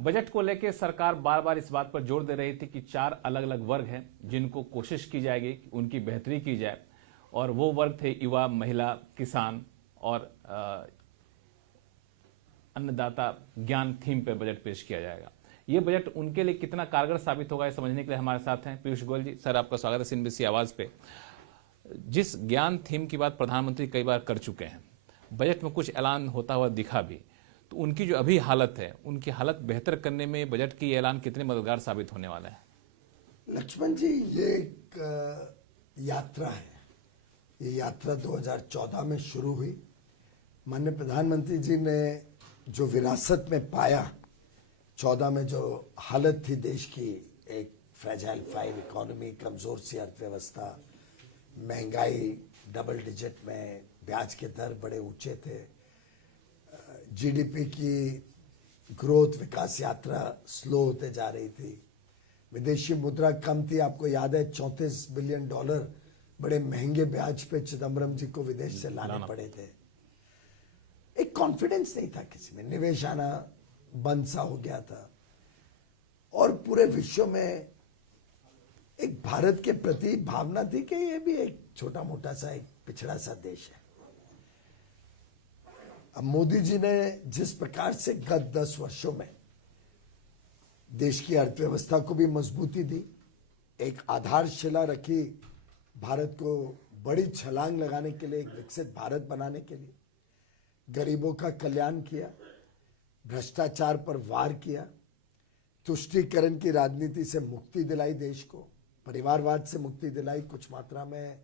Budget को लेकर सरकार बार बार इस बात पर जोर दे रही थी कि 4 अलग अलग वर्ग हैं जिनको कोशिश की जाएगी कि उनकी बेहतरी की जाए, और वो वर्ग थे युवा, महिला, किसान और अन्नदाता। ज्ञान थीम पर बजट पेश किया जाएगा। ये बजट उनके लिए कितना कारगर साबित होगा, ये समझने के लिए हमारे साथ हैं पीयूष गोयल जी। सर, आपका स्वागत है सीएनबीसी आवाज पे। जिस ज्ञान थीम की बात प्रधानमंत्री कई बार कर चुके हैं, बजट में कुछ ऐलान होता हुआ दिखा भी, तो उनकी जो अभी हालत है, उनकी हालत बेहतर करने में बजट की ऐलान कितने मददगार साबित होने वाला है? लक्ष्मण जी, ये एक यात्रा है। ये यात्रा 2014 में शुरू हुई। माननीय प्रधानमंत्री जी ने जो विरासत में पाया, 14 में जो हालत थी देश की, एक फ्रेजाइल फाइल इकोनॉमी, कमजोर सी अर्थव्यवस्था, महंगाई डबल डिजिट में, ब्याज के दर बड़े ऊंचे थे, जीडीपी की ग्रोथ, विकास यात्रा स्लो होते जा रही थी, विदेशी मुद्रा कम थी। आपको याद है $34 बिलियन बड़े महंगे ब्याज पे चिदम्बरम जी को विदेश से लाने पड़े थे। एक कॉन्फिडेंस नहीं था किसी में, निवेश आना बंद सा हो गया था, और पूरे विश्व में एक भारत के प्रति भावना थी कि ये भी एक छोटा मोटा सा एक पिछड़ा सा देश है। अब मोदी जी ने जिस प्रकार से गत 10 वर्षों में देश की अर्थव्यवस्था को भी मजबूती दी, एक आधारशिला रखी भारत को बड़ी छलांग लगाने के लिए, एक विकसित भारत बनाने के लिए, गरीबों का कल्याण किया, भ्रष्टाचार पर वार किया, तुष्टीकरण की राजनीति से मुक्ति दिलाई देश को, परिवारवाद से मुक्ति दिलाई, कुछ मात्रा में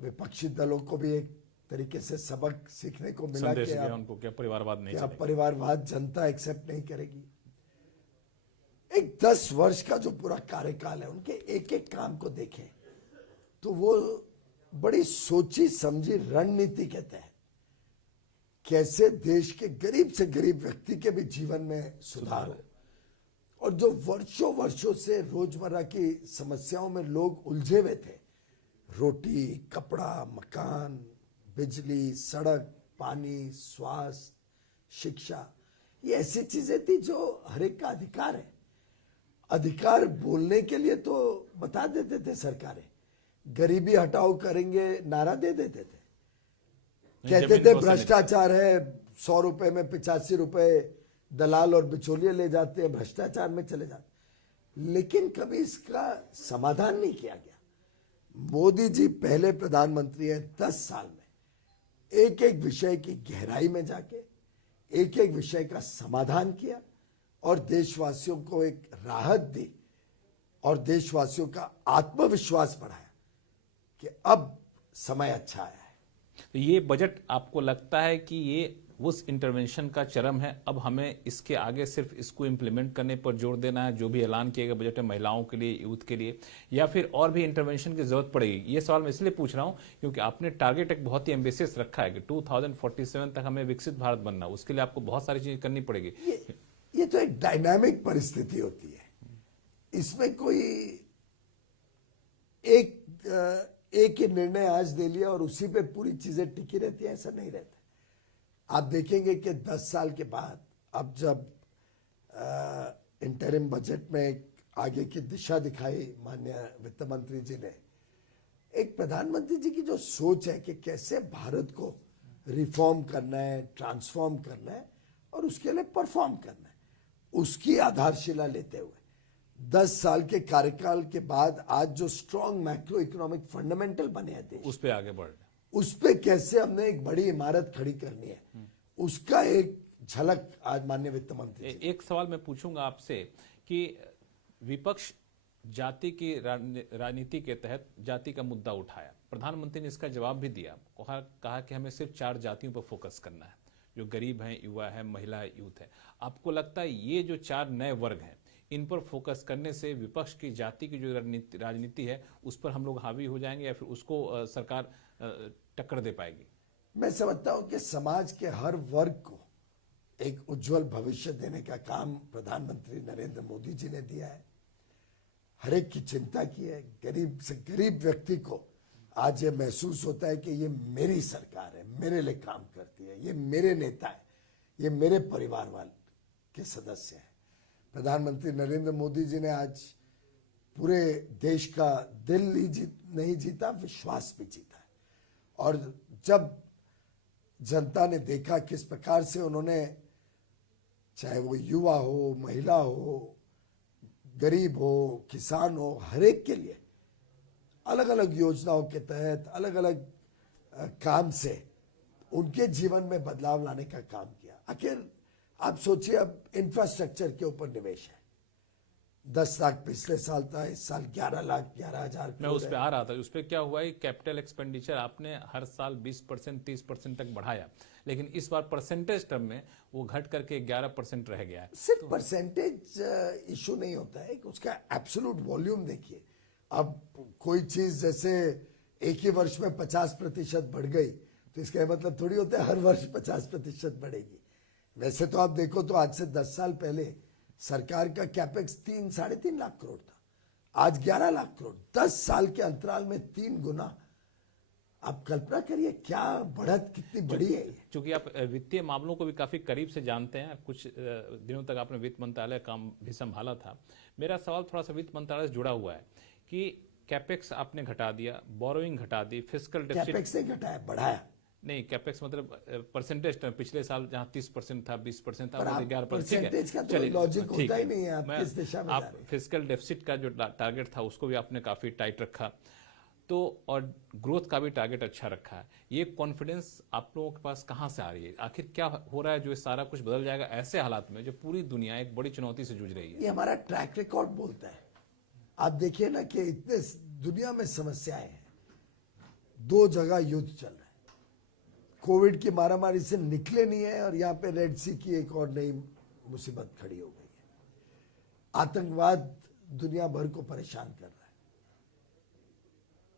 विपक्षी दलों को भी एक तरीके से सबक सीखने को मिला कि उनको क्या परिवारवाद नहीं चलेगा, परिवारवाद जनता एक्सेप्ट नहीं करेगी। एक 10 वर्ष का जो पूरा कार्यकाल है, उनके एक एक काम को देखें तो वो बड़ी सोची समझी रणनीति के तहत कैसे देश के गरीब से गरीब व्यक्ति के भी जीवन में सुधार हो, और जो वर्षों वर्षों से रोजमर्रा की समस्याओं में लोग उलझे हुए थे, रोटी, कपड़ा, मकान, बिजली, सड़क, पानी, स्वास्थ्य, शिक्षा, ये ऐसी चीजें थी जो हर एक का अधिकार है। अधिकार बोलने के लिए तो बता देते थे सरकारें, गरीबी हटाओ करेंगे नारा दे देते थे, कहते थे भ्रष्टाचार है, 100 रुपए में 85 रुपए दलाल और बिचौलिए ले जाते हैं, भ्रष्टाचार में चले जाते, लेकिन कभी इसका समाधान नहीं किया गया। मोदी जी पहले प्रधानमंत्री है, 10 साल में एक एक विषय की गहराई में जाके एक एक विषय का समाधान किया और देशवासियों को एक राहत दी और देशवासियों का आत्मविश्वास बढ़ाया कि अब समय अच्छा आया है। तो ये बजट आपको लगता है कि ये उस इंटरवेंशन का चरम है, अब हमें इसके आगे सिर्फ इसको इम्प्लीमेंट करने पर जोर देना है, जो भी ऐलान किया गया बजट में महिलाओं के लिए, यूथ के लिए, या फिर और भी इंटरवेंशन की जरूरत पड़ेगी? ये सवाल मैं इसलिए पूछ रहा हूं क्योंकि आपने टारगेट एक बहुत ही एम्बिशियस रखा है कि 2047 तक हमें विकसित भारत बनना, उसके लिए आपको बहुत सारी चीजें करनी पड़ेगी। ये तो एक डायनामिक परिस्थिति होती है, इसमें कोई एक ही निर्णय आज ले लिया और उसी पे पूरी चीजें टिकी रहती है, ऐसा नहीं रहता। आप देखेंगे कि 10 साल के बाद अब जब इंटरिम बजट में आगे की दिशा दिखाई माननीय वित्त मंत्री जी ने, एक प्रधानमंत्री जी की जो सोच है कि कैसे भारत को रिफॉर्म करना है, ट्रांसफॉर्म करना है और उसके लिए परफॉर्म करना है, उसकी आधारशिला लेते हुए 10 साल के कार्यकाल के बाद आज जो स्ट्रॉन्ग मैक्रो इकोनॉमिक फंडामेंटल बने हैं देश, उस पे आगे बढ़, उस पे कैसे हमने एक बड़ी इमारत खड़ी करनी है, उसका एक झलक आज माननीय वित्त मंत्री। एक सवाल मैं पूछूंगा आपसे कि विपक्ष जाति की राजनीति के तहत जाति का मुद्दा उठाया, प्रधानमंत्री ने इसका जवाब भी दिया, कहा कि हमें सिर्फ 4 जातियों पर फोकस करना है, जो गरीब हैं, युवा है, महिला है, यूथ है। आपको लगता है ये जो 4 नए वर्ग हैं, इन पर फोकस करने से विपक्ष की जाति की जो राजनीति है उस पर हम लोग हावी हो जाएंगे या फिर उसको सरकार टक्कर दे पाएगी? मैं समझता हूं कि समाज के हर वर्ग को एक उज्जवल भविष्य देने का काम प्रधानमंत्री नरेंद्र मोदी जी ने दिया है। हर एक की चिंता की है, गरीब से गरीब व्यक्ति को आज ये महसूस होता है कि ये मेरी सरकार है, मेरे लिए काम करती है, ये मेरे नेता है, ये मेरे परिवार वाले के सदस्य हैं। प्रधानमंत्री नरेंद्र मोदी जी ने आज पूरे देश का दिल ही नहीं जीता, विश्वास भी जीता है। और जब जनता ने देखा किस प्रकार से उन्होंने, चाहे वो युवा हो, महिला हो, गरीब हो, किसान हो, हर एक के लिए अलग अलग योजनाओं के तहत अलग अलग काम से उनके जीवन में बदलाव लाने का काम किया। आखिर आप सोचिए, अब इंफ्रास्ट्रक्चर के ऊपर निवेश है। 10 लाख पिछले साल था, इस साल 11,11,000। मैं उस पे आ रहा था। उस पे क्या हुआ है, कैपिटल एक्सपेंडिचर आपने हर साल 20% 30% तक बढ़ाया, लेकिन इस बार परसेंटेज टर्म में वो घट करके 11% रह गया है। सिर्फ परसेंटेज इशू नहीं होता है, उसका एब्सोल्यूट वॉल्यूम देखिए। अब कोई चीज जैसे एक ही वर्ष में 50% बढ़ गई तो इसका मतलब थोड़ी होता है हर वर्ष 50% बढ़ेगी। वैसे तो आप देखो तो आज से 10 साल पहले सरकार का कैपेक्स 3-3.5 लाख करोड़ था, आज 11 लाख करोड़। 10 साल के अंतराल में 3 गुना। आप कल्पना करिए क्या बढ़त कितनी बड़ी है। क्योंकि आप वित्तीय मामलों को भी काफी करीब से जानते हैं, कुछ दिनों तक आपने वित्त मंत्रालय काम भी संभाला था। मेरा सवाल थोड़ा सा वित्त मंत्रालय से जुड़ा हुआ है कि कैपेक्स आपने घटा दिया, बोरोइंग घटा दी, फिस्कल डेफिसिट कैपेक्स नहीं घटाया, बढ़ाया। नहीं, कैपेक्स मतलब परसेंटेज टर्म, पिछले साल जहां 30% था, 20% था, 11%। परसेंटेज का तो लॉजिक होता ही नहीं है। आप किस दिशा में आप फिस्कल डेफिसिट का जो टारगेट था उसको भी आपने काफी टाइट रखा, तो और ग्रोथ का भी टारगेट अच्छा रखा है। ये कॉन्फिडेंस आप लोगों के पास कहां से आ रही है? आखिर क्या हो रहा है जो ये सारा कुछ बदल जाएगा ऐसे हालात में जो पूरी दुनिया एक बड़ी चुनौती से जूझ रही है? ये हमारा ट्रैक रिकॉर्ड बोलता है। आप देखिए ना कि इतने दुनिया में समस्याएं हैं, 2 जगह युद्ध चल रहा है, कोविड की मारामारी से निकले नहीं है, और यहाँ पे रेड सी की एक और नई मुसीबत खड़ी हो गई है। आतंकवाद दुनिया भर को परेशान कर रहा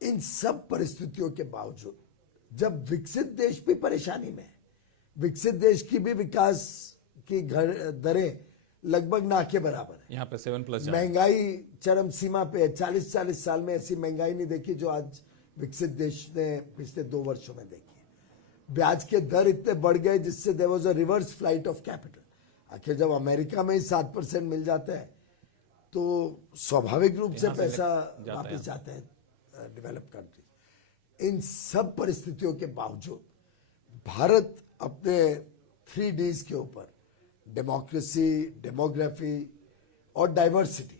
है। इन सब परिस्थितियों के बावजूद जब विकसित देश भी परेशानी में है, विकसित देश की भी विकास की दरें लगभग ना के बराबर है। यहाँ पे 7+ महंगाई चरम सीमा पे है। 40-40 साल में ऐसी महंगाई नहीं देखी जो आज विकसित देश ने पिछले 2 वर्षों में देखी है। ब्याज के दर इतने बढ़ गए जिससे there was a reverse flight of capital. आखिर जब अमेरिका में ही 7% मिल जाता है तो स्वाभाविक रूप से पैसा वापस जाता है डेवलप कंट्री। इन सब परिस्थितियों के बावजूद भारत अपने 3Ds के ऊपर, डेमोक्रेसी, डेमोग्राफी और डाइवर्सिटी,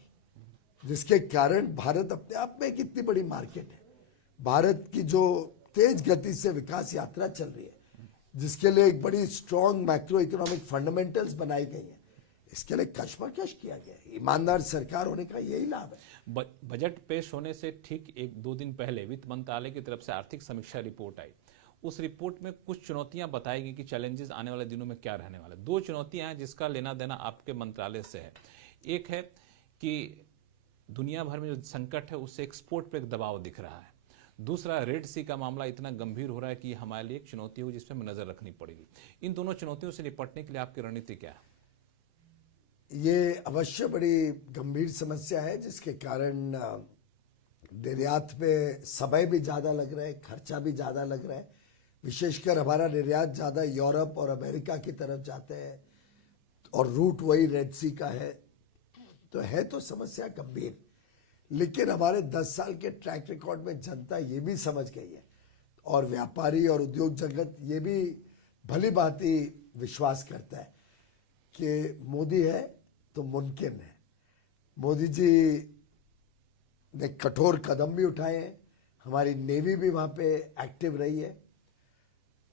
जिसके कारण भारत अपने आप में एक इतनी बड़ी मार्केट है। भारत की जो तेज गति से विकास यात्रा चल रही है, जिसके लिए एक बड़ी स्ट्रॉन्ग मैक्रो इकोनॉमिक फंडामेंटल्स बनाई गई है, इसके लिए कशमकश किया गया है। ईमानदार सरकार होने का यही लाभ है। बजट पेश होने से ठीक 1-2 दिन पहले वित्त मंत्रालय की तरफ से आर्थिक समीक्षा रिपोर्ट आई। उस रिपोर्ट में कुछ चुनौतियां बताई गई कि चैलेंजेस आने वाले दिनों में क्या रहने वाले। 2 चुनौतियां हैं जिसका लेना देना आपके मंत्रालय से है। एक है कि दुनिया भर में जो संकट है उससे एक्सपोर्ट पे एक दबाव दिख रहा है। दूसरा, रेड सी का मामला इतना गंभीर हो रहा है कि हमारे लिए एक चुनौती हो जिस पर हमें नजर रखनी पड़ेगी। इन दोनों चुनौतियों से निपटने के लिए आपकी रणनीति क्या है? ये अवश्य बड़ी गंभीर समस्या है, जिसके कारण निर्यात पे समय भी ज्यादा लग रहा है, खर्चा भी ज्यादा लग रहा है। विशेषकर हमारा निर्यात ज्यादा यूरोप और अमेरिका की तरफ जाते हैं और रूट वही रेड सी का है, तो समस्या गंभीर। लेकिन हमारे 10 साल के ट्रैक रिकॉर्ड में जनता ये भी समझ गई है और व्यापारी और उद्योग जगत ये भी भली भांति विश्वास करता है कि मोदी है तो मुमकिन है। मोदी जी ने कठोर कदम भी उठाए हैं, हमारी नेवी भी वहां पे एक्टिव रही है।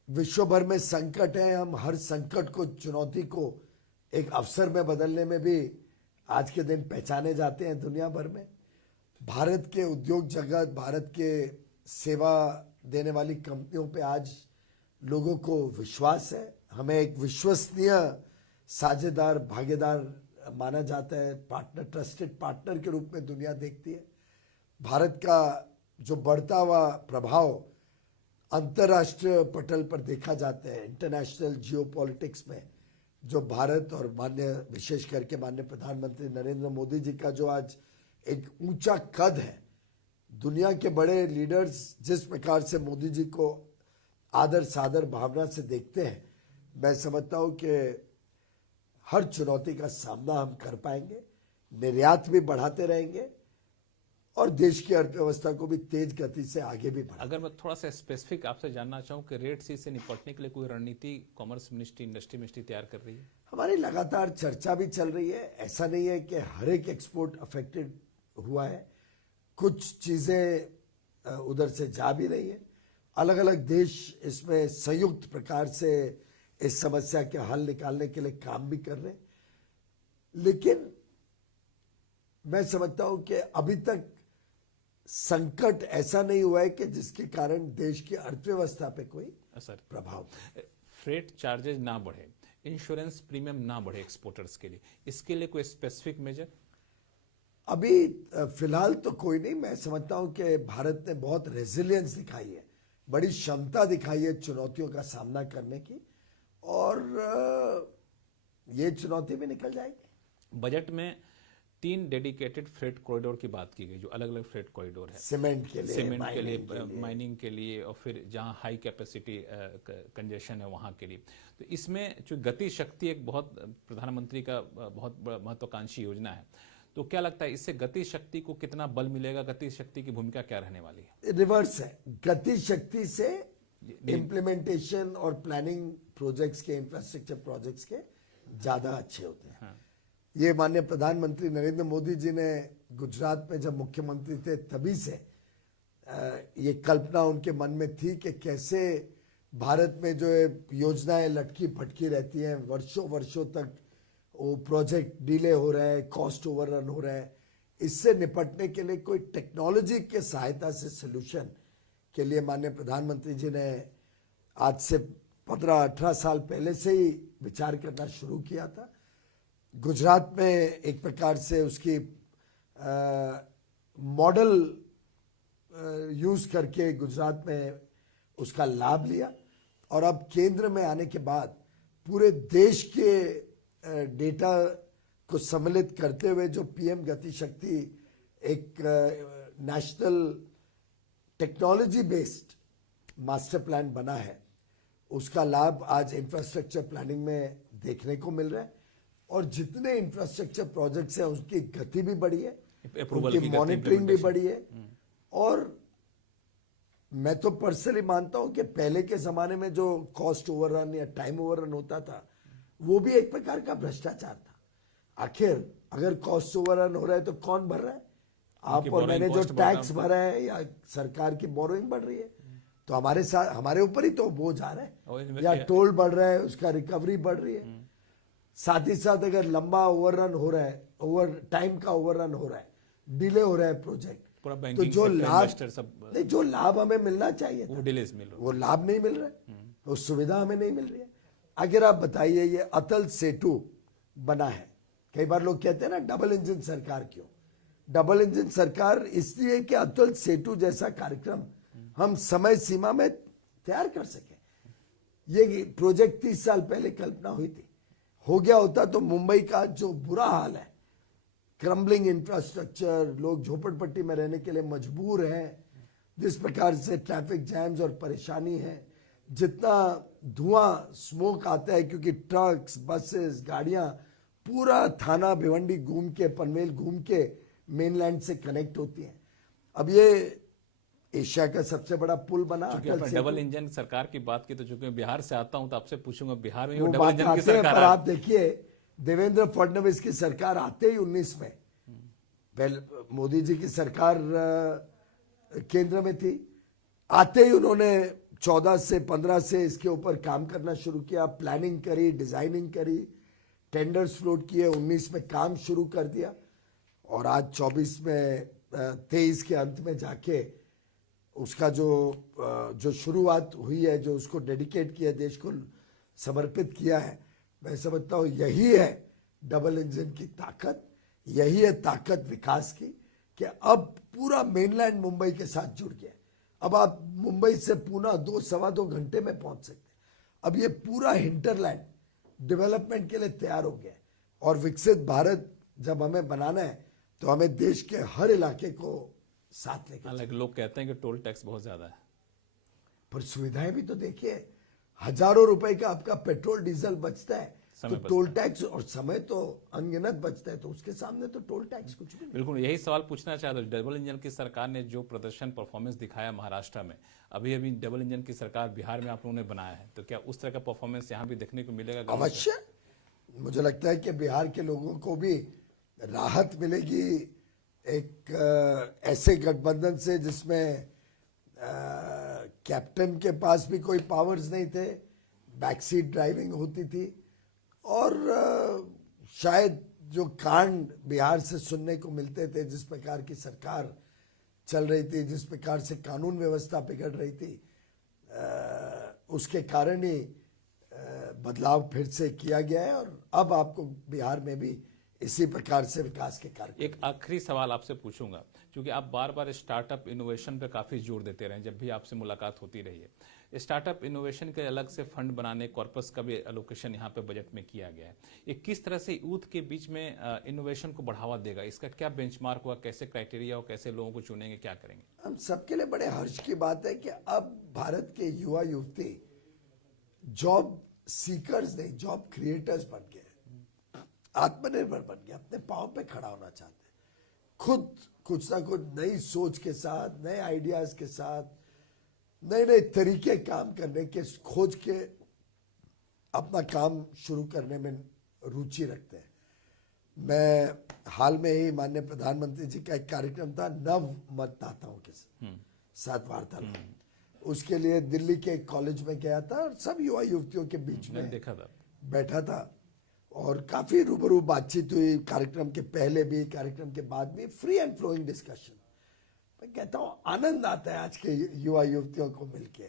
विश्व भर में संकट है, हम हर संकट को, चुनौती को एक अवसर में बदलने में भी आज के दिन पहचाने जाते हैं दुनिया भर में। भारत के उद्योग जगत, भारत के सेवा देने वाली कंपनियों पे आज लोगों को विश्वास है। हमें एक विश्वसनीय साझेदार, भागीदार माना जाता है, पार्टनर, ट्रस्टेड पार्टनर के रूप में दुनिया देखती है। भारत का जो बढ़ता हुआ प्रभाव अंतर्राष्ट्रीय पटल पर देखा जाता है, इंटरनेशनल जियोपॉलिटिक्स में, जो भारत और विशेष करके माननीय प्रधानमंत्री नरेंद्र मोदी जी का जो आज एक ऊंचा कद है, दुनिया के बड़े लीडर्स जिस प्रकार से मोदी जी को आदर सादर भावना से देखते हैं, मैं समझता हूं कि हर चुनौती का सामना हम कर पाएंगे, निर्यात भी बढ़ाते रहेंगे और देश की अर्थव्यवस्था को भी तेज गति से आगे भी बढ़ा। अगर मैं थोड़ा सा स्पेसिफिक आपसे जानना चाहूँ कि रेड सी से निपटने के लिए कोई रणनीति कॉमर्स मिनिस्ट्री, इंडस्ट्री मिनिस्ट्री तैयार कर रही है? हमारी लगातार चर्चा भी चल रही है। ऐसा नहीं है कि हर एक एक्सपोर्ट अफेक्टेड हुआ है, कुछ चीजें उधर से जा भी रही है। अलग अलग देश इसमें संयुक्त प्रकार से इस समस्या के हल निकालने के लिए काम भी कर रहे हैं, लेकिन मैं समझता हूं कि अभी तक संकट ऐसा नहीं हुआ है कि जिसके कारण देश की अर्थव्यवस्था पे कोई असर, प्रभाव। फ्रेट चार्जेस ना बढ़े, इंश्योरेंस प्रीमियम ना बढ़े एक्सपोर्टर्स के लिए, इसके लिए कोई स्पेसिफिक मेजर? अभी फिलहाल तो कोई नहीं। मैं समझता हूं कि भारत ने बहुत रेजिलियंस दिखाई है, बड़ी क्षमता दिखाई है चुनौतियों का सामना करने की, और ये चुनौती भी निकल जाएगी। बजट में 3 डेडिकेटेड फ्रेट कॉरिडोर की बात की गई, जो अलग अलग फ्रेट कॉरिडोर है, सीमेंट के लिए, माइनिंग के लिए और फिर जहां हाई कैपेसिटी कंजेशन है वहां के लिए। तो इसमें जो गति शक्ति एक बहुत प्रधानमंत्री का बहुत महत्वाकांक्षी योजना है, तो क्या लगता है इससे गति शक्ति को कितना बल मिलेगा? गति शक्ति की भूमिका क्या रहने वाली है? रिवर्स है, गति शक्ति से इम्प्लीमेंटेशन और प्लानिंग प्रोजेक्ट्स के, इंफ्रास्ट्रक्चर प्रोजेक्ट्स के ज्यादा अच्छे होते हैं। हाँ। ये माननीय प्रधानमंत्री नरेंद्र मोदी जी ने गुजरात में जब मुख्यमंत्री थे तभी से ये कल्पना उनके मन में थी कि कैसे भारत में जो योजनाएं लटकी फटकी रहती हैं, वर्षों वर्षों तक वो प्रोजेक्ट डिले हो रहा है, कॉस्ट ओवररन हो रहा है, इससे निपटने के लिए कोई टेक्नोलॉजी के सहायता से सोल्यूशन के लिए माननीय प्रधानमंत्री जी ने आज से 15-18 साल पहले से ही विचार करना शुरू किया था। गुजरात में एक प्रकार से उसकी मॉडल यूज करके गुजरात में उसका लाभ लिया, और अब केंद्र में आने के बाद पूरे देश के डेटा को सम्मिलित करते हुए जो पीएम गति शक्ति एक national technology based master plan बना है, उसका लाभ आज इंफ्रास्ट्रक्चर प्लानिंग में देखने को मिल रहा है। और जितने इंफ्रास्ट्रक्चर प्रोजेक्ट्स हैं उसकी गति भी बढ़ी है, उनकी मॉनिटरिंग भी बढ़ी है। और मैं तो पर्सनली मानता हूं कि पहले के जमाने में जो कॉस्ट ओवररन या टाइम ओवररन होता था वो भी एक प्रकार का भ्रष्टाचार था। आखिर अगर कॉस्ट ओवररन हो रहा है तो कौन भर रहा है? आप और मैंने जो टैक्स भरा है या सरकार की बोरोइंग बढ़ रही है, तो हमारे साथ, हमारे ऊपर ही तो बोझ आ रहा है, या टोल बढ़ रहा है, उसका रिकवरी बढ़ रही है। साथ ही साथ अगर लंबा ओवररन हो रहा है, ओवर टाइम का ओवररन हो रहा है, डिले हो रहा है प्रोजेक्ट, तो जो लाभ नहीं, जो लाभ हमें मिलना चाहिए था, वो लाभ नहीं मिल रहा है, वो सुविधा हमें नहीं मिल रही है। अगर आप बताइए ये अटल सेतु बना है, कई बार लोग कहते हैं ना डबल इंजन सरकार क्यों? डबल इंजन सरकार इसलिए कि अटल सेतु जैसा कार्यक्रम हम समय सीमा में तैयार कर सके। ये प्रोजेक्ट 30 साल पहले कल्पना हुई थी, हो गया होता तो मुंबई का जो बुरा हाल है, क्रम्बलिंग इंफ्रास्ट्रक्चर, लोग झोपड़पट्टी में रहने के लिए मजबूर हैं, जिस प्रकार से ट्रैफिक जैम्स और परेशानी है, जितना धुआं स्मोक आता है क्योंकि ट्रक्स, बसेस, गाड़ियां पूरा थाना भिवंडी घूम के, पनवेल घूम के मेनलैंड से कनेक्ट होती हैं। अब ये एशिया का सबसे बड़ा पुल बना। डबल इंजन सरकार की बात की तो चूंकि मैं बिहार से आता हूं तो आपसे पूछूंगा, बिहार में डबल इंजन की सरकार पर आप देखिए देवेंद्र फडणवीस की सरकार आते ही 19 में, पहले मोदी जी की सरकार केंद्र में थी, आते ही उन्होंने 14 से 15 से इसके ऊपर काम करना शुरू किया, प्लानिंग करी, डिजाइनिंग करी, टेंडर्स फ्लोट किए, 19 में काम शुरू कर दिया, और आज 24 में 23 के अंत में जाके उसका जो शुरुआत हुई है, जो उसको डेडिकेट किया, देश को समर्पित किया है, मैं समझता हूँ यही है डबल इंजन की ताकत, यही है ताकत विकास की, कि अब पूरा मेनलैंड मुंबई के साथ जुड़ गया। अब आप मुंबई से पुणे 2-2.25 घंटे में पहुंच सकते हैं। अब ये पूरा हिंटरलैंड डेवलपमेंट के लिए तैयार हो गया है, और विकसित भारत जब हमें बनाना है तो हमें देश के हर इलाके को साथ लेकर। हालांकि लोग कहते हैं कि टोल टैक्स बहुत ज्यादा है, पर सुविधाएं भी तो देखिए, हजारों रुपए का आपका पेट्रोल डीजल बचता है, समय तो टोल टैक्स और समय तो अनगिनत बचता है, तो उसके सामने तो टोल टैक्स कुछ भी नहीं। बिल्कुल यही सवाल पूछना चाहता हूं। डबल इंजन की सरकार ने जो प्रदर्शन परफॉर्मेंस दिखाया महाराष्ट्र में, अभी अभी डबल इंजन की सरकार बिहार में आप लोगों ने बनाया है, तो क्या उस तरह का परफॉर्मेंस यहाँ भी देखने को मिलेगा? अवश्य, मुझे लगता है कि बिहार के लोगों को भी राहत मिलेगी एक ऐसे गठबंधन से जिसमें कैप्टन के पास भी कोई पावर्स नहीं थे, बैकसीट ड्राइविंग होती थी, और शायद जो कांड बिहार से सुनने को मिलते थे, जिस प्रकार की सरकार चल रही थी, जिस प्रकार से कानून व्यवस्था बिगड़ रही थी, उसके कारण ही बदलाव फिर से किया गया है, और अब आपको बिहार में भी इसी प्रकार से विकास के कार्य। एक आखिरी सवाल आपसे पूछूंगा, क्योंकि आप बार बार स्टार्टअप इनोवेशन पे काफी जोर देते रहे, जब भी आपसे मुलाकात होती रही है। स्टार्टअप इनोवेशन के अलग से फंड बनाने, कॉर्पस का भी एलोकेशन यहाँ पे बजट में किया गया है। ये किस तरह से यूथ के बीच में इनोवेशन को बढ़ावा देगा? इसका क्या बेंचमार्क हुआ, कैसे क्राइटेरिया और कैसे लोगों को चुनेंगे, क्या करेंगे? हम सबके लिए बड़े हर्ष की बात है कि अब भारत के युवा युवती जॉब सीकर्स नहीं, जॉब क्रिएटर्स बन गए, आत्मनिर्भर बन गए, अपने पांव पे खड़ा होना चाहते हैं, खुद कुछ ना कुछ नई सोच के साथ, नए आइडियाज के साथ, नए नए तरीके काम करने के खोज के अपना काम शुरू करने में रुचि रखते हैं। मैं हाल में ही माननीय प्रधानमंत्री जी का एक कार्यक्रम था नव मतदाताओं के साथ वार्तालाप, उसके लिए दिल्ली के एक कॉलेज में गया था और सब युवा युवतियों के बीच में देखा था, बैठा था, और काफी रूबरू बातचीत हुई, कार्यक्रम के पहले भी, कार्यक्रम के बाद भी, फ्री एंड फ्लोइंग डिस्कशन। मैं कहता हूं आनंद आता है आज के युवा युवतियों को मिलके,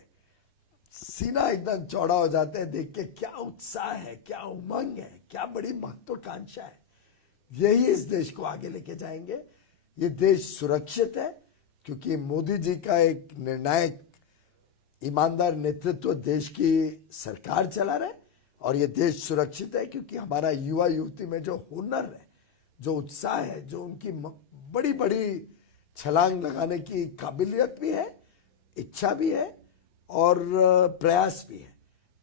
सीना एकदम चौड़ा हो जाता है देख के, क्या उत्साह है, क्या उमंग है, क्या बड़ी महत्वाकांक्षा है। यही इस देश को आगे लेके जाएंगे। ये देश सुरक्षित है क्योंकि मोदी जी का एक निर्णायक ईमानदार नेतृत्व देश की सरकार चला रहा है, और ये देश सुरक्षित है क्योंकि हमारा युवा युवती में जो हुनर है, जो उत्साह है, जो उनकी बड़ी बड़ी छलांग लगाने की काबिलियत भी है, इच्छा भी है और प्रयास भी है।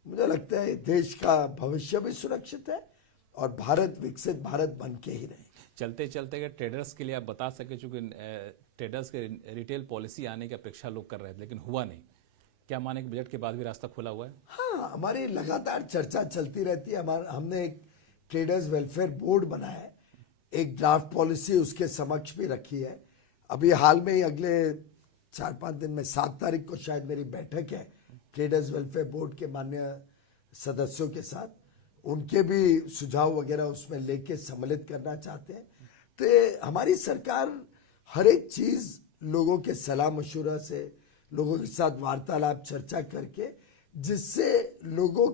मुझे लगता है देश का भविष्य भी सुरक्षित है और भारत विकसित भारत बन के ही रहे। चलते चलते ट्रेडर्स के लिए आप बता सके, चूंकि ट्रेडर्स के रिटेल पॉलिसी आने की अपेक्षा लोग कर रहे थे लेकिन हुआ नहीं, क्या माने कि बजट के बाद भी रास्ता खुला हुआ है? हाँ, हमारी लगातार चर्चा चलती रहती है। हमने एक ट्रेडर्स वेलफेयर बोर्ड बनाया है, एक ड्राफ्ट पॉलिसी उसके समक्ष भी रखी है। अभी हाल में ही अगले 4-5 दिन में 7 तारीख को शायद मेरी बैठक है ट्रेडर्स वेलफेयर बोर्ड के माननीय सदस्यों के साथ, उनके भी सुझाव वगैरह उसमें लेके सम्मिलित करना चाहते हैं। तो ये हमारी सरकार हर एक चीज लोगों के सलाह मशवरा से, लोगों के साथ वार्तालाप चर्चा करके, जिससे लोगों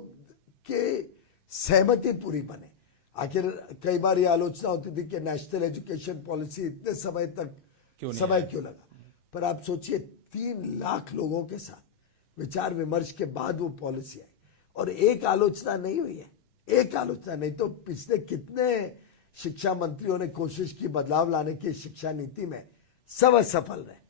के सहमति पूरी बने। आखिर कई बार ये आलोचना होती थी कि नेशनल एजुकेशन पॉलिसी इतने समय तक क्यों लगा, पर आप सोचिए 3 लाख लोगों के साथ विचार विमर्श के बाद वो पॉलिसी आई, और एक आलोचना नहीं हुई है, एक आलोचना नहीं तो पिछले कितने शिक्षा मंत्रियों ने कोशिश की बदलाव लाने की शिक्षा नीति में, सब असफल रहे।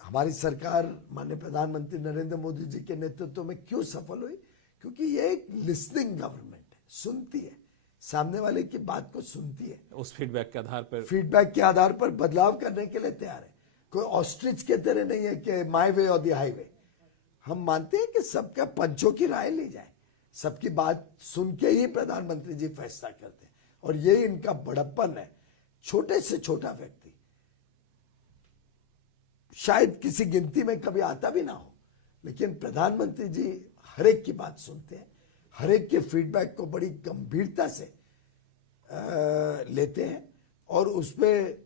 हमारी सरकार माननीय प्रधानमंत्री नरेंद्र मोदी जी के नेतृत्व में क्यों सफल हुई? क्योंकि ये एक लिसनिंग गवर्नमेंट है, सुनती है, सामने वाले की बात को सुनती है, उस फीडबैक के आधार पर बदलाव करने के लिए तैयार है। कोई ऑस्ट्रिच के तरह नहीं है कि माय वे और द हाईवे। हम मानते हैं कि सबका पंचों की राय ली जाए, सबकी बात सुन के ही प्रधानमंत्री जी फैसला करते हैं, और यही इनका बड़प्पन है। छोटे से छोटा व्यक्ति शायद किसी गिनती में कभी आता भी ना हो, लेकिन प्रधानमंत्री जी हर एक की बात सुनते हैं, हर एक के फीडबैक को बड़ी गंभीरता से लेते हैं, और उसमें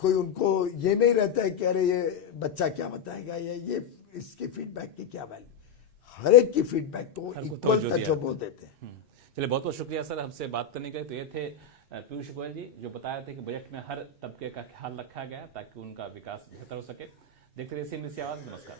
कोई उनको ये नहीं रहता है कि अरे ये बच्चा क्या बताएगा या ये इसके फीडबैक की क्या वैल्यू। हर एक की फीडबैक को इक्वल तवज्जो देते हैं। चलिए, बहुत बहुत शुक्रिया सर हमसे बात करने के लिए। तो ये थे पीयूष गोयल जी, जो बताया थे कि बजट में हर तबके का ख्याल रखा गया ताकि उनका विकास बेहतर हो सके। देखते रहिए CNBC आवाज। नमस्कार।